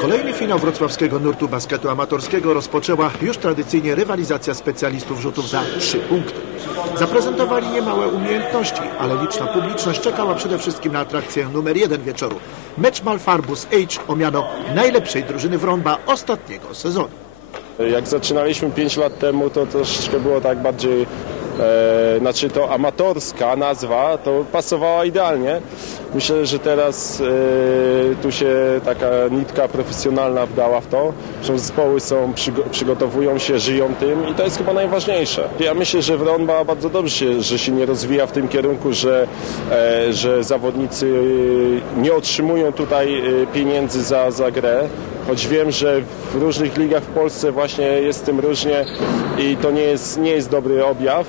Kolejny finał wrocławskiego nurtu basketu amatorskiego rozpoczęła już tradycyjnie rywalizacja specjalistów rzutów za trzy punkty. Zaprezentowali niemałe umiejętności, ale liczna publiczność czekała przede wszystkim na atrakcję numer jeden wieczoru. Mecz Malfarbus H o miano najlepszej drużyny Wrąba ostatniego sezonu. Jak zaczynaliśmy 5 lat temu, to troszeczkę było tak bardziej, e, znaczy to amatorska nazwa, to pasowała idealnie. Myślę, że teraz e, tu się taka nitka profesjonalna wdała w to, że zespoły są, przygo- przygotowują się, żyją tym i to jest chyba najważniejsze. Ja myślę, że Wrąba bardzo dobrze, się, że się nie rozwija w tym kierunku, że, e, że zawodnicy nie otrzymują tutaj e, pieniędzy za, za grę, choć wiem, że w różnych ligach w Polsce właśnie jest z tym różnie i to nie jest, nie jest dobry objaw,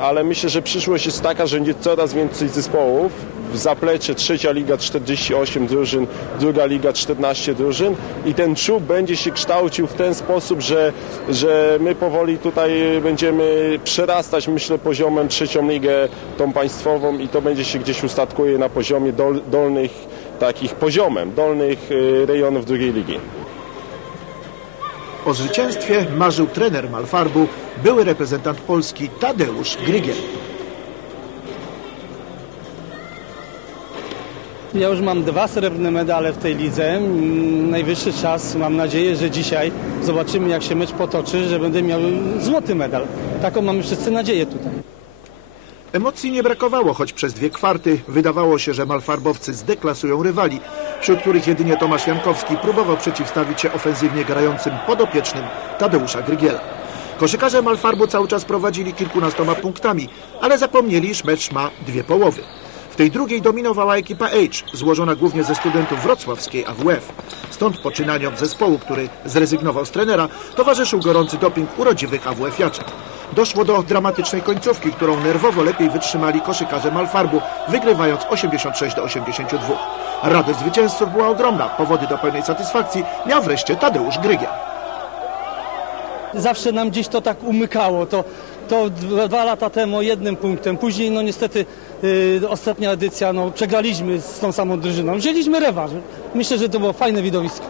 ale myślę, że przyszłość jest taka, że będzie coraz więcej zespołów. W zaplecze trzecia liga 48 drużyn, druga liga 14 drużyn i ten czub będzie się kształcił w ten sposób, że, że my powoli tutaj będziemy przerastać, myślę, poziomem trzecią ligę, tą państwową i to będzie się gdzieś ustatkuje na poziomie dol, dolnych takich poziomem, dolnych y, rejonów drugiej ligi. O zwycięstwie marzył trener Malfarbu, były reprezentant Polski Tadeusz Grygiel. Ja już mam dwa srebrne medale w tej lidze. Mm, Najwyższy czas, mam nadzieję, że dzisiaj zobaczymy jak się mecz potoczy, że będę miał złoty medal. Taką mamy wszyscy nadzieję tutaj. Emocji nie brakowało, choć przez dwie kwarty wydawało się, że malfarbowcy zdeklasują rywali, wśród których jedynie Tomasz Jankowski próbował przeciwstawić się ofensywnie grającym podopiecznym Tadeusza Grygiela. Koszykarze Malfarbu cały czas prowadzili kilkunastoma punktami, ale zapomnieli, iż mecz ma dwie połowy. W tej drugiej dominowała ekipa H, złożona głównie ze studentów wrocławskiej AWF. Stąd poczynaniom zespołu, który zrezygnował z trenera, towarzyszył gorący doping urodziwych AWF-jaczek. Doszło do dramatycznej końcówki, którą nerwowo lepiej wytrzymali koszykarze Malfarbu, wygrywając 86 do 82. Radość zwycięzców była ogromna. Powody do pełnej satysfakcji miał wreszcie Tadeusz Grygia zawsze nam gdzieś to tak umykało. To, to dwa lata temu jednym punktem, później no niestety yy, ostatnia edycja, no przegraliśmy z tą samą drużyną. Wzięliśmy rewanż. Myślę, że to było fajne widowisko.